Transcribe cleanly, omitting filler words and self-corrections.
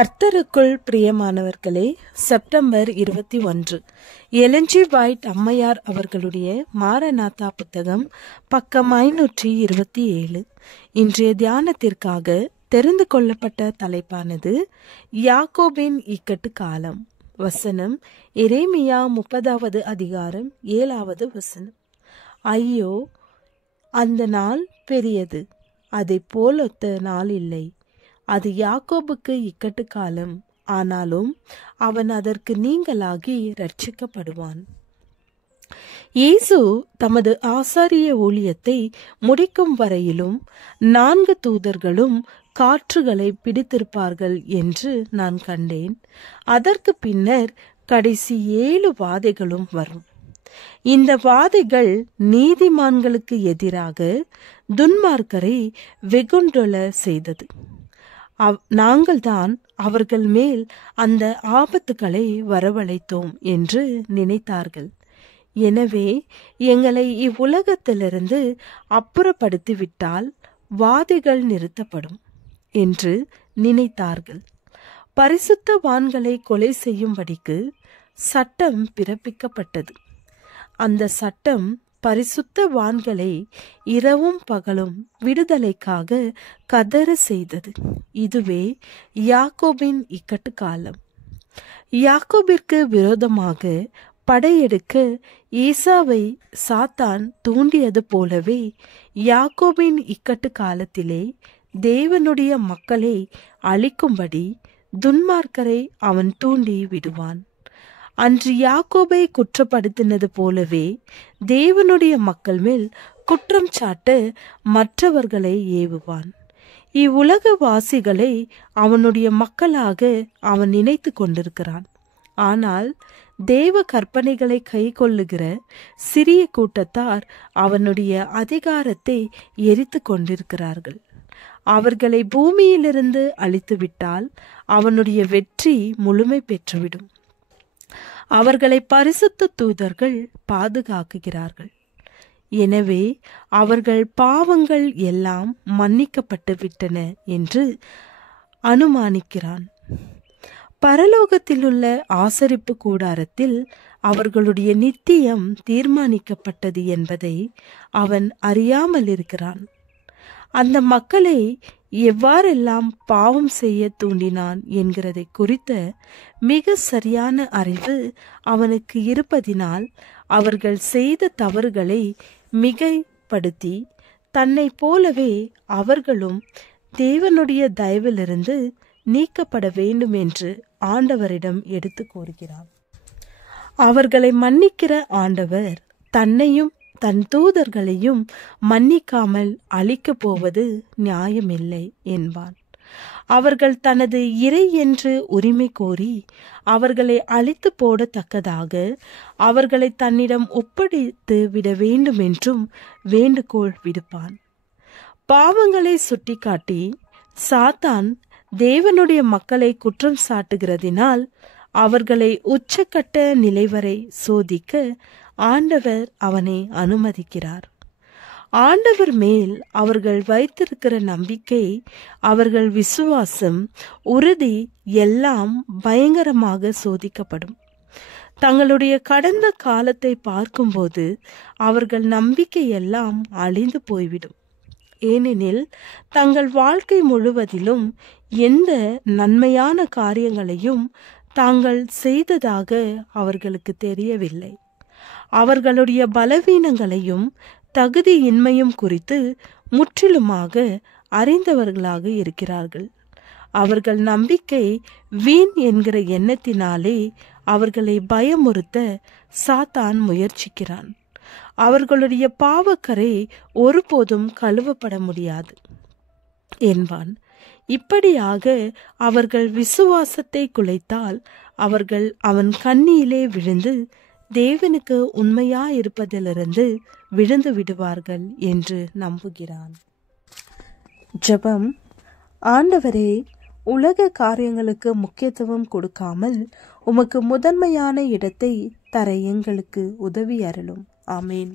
கர்த்தருக்குள் பிரியமானவர்களே, September 21 Elon G white அம்மையார் அவர்களுடைய மாரநாதா புத்தகம், பக்கம் 527. இன்றைய தியானத்திற்காக தெரிந்து கொள்ளப்பட்ட தலைப்பானது யாக்கோபின் இக்கட்டு காலம். வசனம் எரேமியா 30வது அதிகாரம் 7வது வசனம். ஐயோ, அந்த நாள் பெரியது, அதை போலொத்த நாள் இல்லை. அது யாக்கோபுக்கு இக்கட்டு காலம், ஆனாலும் அவன் அதற்கு நீங்களாகி ரட்சிக்கப்படுவான். இயேசு தமது ஆசாரிய ஊழியத்தை முடிக்கும் வரையிலும் 4 தூதர்களும் காற்றுகளை பிடித்திருப்பார்கள் என்று நான் கண்டேன். அதற்கு பின்னர் கடைசி 7 வாதைகளும் வரும். இந்த வாதைகள் நீதிமான்களுக்கு எதிராக துன்மார்க்கரை வெகுண்டொல செய்தது. நாங்கள்தான் அவர்கள் மேல் அந்த ஆபத்துக்களை வரவழைத்தோம் என்று நினைத்தார்கள். எனவே எங்களை இவ்வுலகத்திலிருந்து அப்புறப்படுத்திவிட்டால் வாதைகள் நிறுத்தப்படும் என்று நினைத்தார்கள். பரிசுத்தவான்களை கொலை செய்யும்படிக்கு சட்டம் பிறப்பிக்கப்பட்டது. அந்த சட்டம் பரிசுத்தவான்களை இரவும் பகலும் விடுதலைக்காக கதற செய்தது. இதுவே யாக்கோபின் இக்கட்டு காலம். யாக்கோபிற்கு விரோதமாக படையெடுக்க ஏசாவை சாத்தான் தூண்டியது போலவே யாக்கோபின் இக்கட்டு காலத்திலே தேவனுடைய மக்களை அழிக்கும்படி துன்மார்க்கரை அவன் தூண்டி விடுவான். அன்று யாக்கோபை குற்றப்படுத்தினது போலவே தேவனுடைய மக்கள் மேல் குற்றம் சாட்ட மற்றவர்களை ஏவுவான். இவ்வுலகவாசிகளை அவனுடைய மக்களாக அவன் நினைத்து கொண்டிருக்கிறான். ஆனால் தேவ கற்பனைகளை கை கொள்ளுகிற சிறிய கூட்டத்தார் அவனுடைய அதிகாரத்தை எரித்து கொண்டிருக்கிறார்கள். அவர்களை பூமியிலிருந்து அழித்துவிட்டால் அவனுடைய வெற்றி முழுமை பெற்றுவிடும். அவர்களை பரிசுத்த தூதர்கள் பாதுகாக்கிறார்கள். எனவே அவர்கள் பாவங்கள் எல்லாம் மன்னிக்கப்பட்டு விட்டன என்று அனுமானிக்கிறான். பரலோகத்திலுள்ள ஆசரிப்பு கூடாரத்தில் அவர்களுடைய நித்தியம் தீர்மானிக்கப்பட்டது என்பதை அவன் அறியாமல் இருக்கிறான். அந்த மக்களை எவ்வாறெல்லாம் பாவம் செய்ய தூண்டினான் என்கிறதை குறித்த மிக சரியான அறிவு அவனுக்கு இருப்பதினால் அவர்கள் செய்த தவறுகளை மிகைப்படுத்தி தன்னை போலவே அவர்களும் தேவனுடைய தயவிலிருந்து நீக்கப்பட வேண்டும் என்று ஆண்டவரிடம் எடுத்து கூறுகிறான். அவர்களை மன்னிக்கிற ஆண்டவர் தன்னையும் தன் தூதர்களையும் மன்னிக்காமல் அழிக்கப் போவது நியாயமில்லை என்பான். அவர்கள் தனது இறை என்று உரிமை கோரி அவர்களை அழித்து போடத்தக்கதாக அவர்களை தன்னிடம் ஒப்படைத்து விட வேண்டும் என்றும் வேண்டுகோள் விடுப்பான். பாவங்களை சுட்டிக்காட்டி சாத்தான் தேவனுடைய மக்களை குற்றம் சாட்டுகிறதினால் அவர்களை உச்சக்கட்ட நிலை வரை சோதிக்க ஆண்டவர் அவனை அனுமதிக்கிறார். ஆண்டவர் மேல் அவர்கள் வைத்திருக்கிற நம்பிக்கை, அவர்கள் விசுவாசம், உறுதி எல்லாம் பயங்கரமாக சோதிக்கப்படும். தங்களுடைய கடந்த காலத்தை பார்க்கும்போது அவர்கள் நம்பிக்கை எல்லாம் அழிந்து போய்விடும். ஏனெனில் தங்கள் வாழ்க்கை முழுவதிலும் எந்த நன்மையான காரியங்களையும் தாங்கள் செய்ததாக அவர்களுக்கு தெரியவில்லை. அவர்களுடைய பலவீனங்களையும் தகுதியின்மையும் குறித்து முற்றிலுமாக அறிந்தவர்களாக இருக்கிறார்கள். அவர்கள் நம்பிக்கை வீண் என்கிற எண்ணத்தினாலே அவர்களை பயமுறுத்த சாத்தான் முயற்சிக்கிறான். அவர்களுடைய பாவக்கரை ஒருபோதும் கழுவப்பட முடியாது என்பான். இப்படியாக அவர்கள் விசுவாசத்தை குலைத்தால் அவர்கள் அவன் கண்ணியிலே விழுந்து தேவனுக்கு உண்மையாயிருப்பதிலிருந்து விழுந்து விடுவார்கள் என்று நம்புகிறான். ஜெபம். ஆண்டவரே, உலக காரியங்களுக்கு முக்கியத்துவம் கொடுக்காமல் உமக்கு முதன்மையான இடத்தை தர எங்களுக்கு உதவி அருளும். ஆமேன்.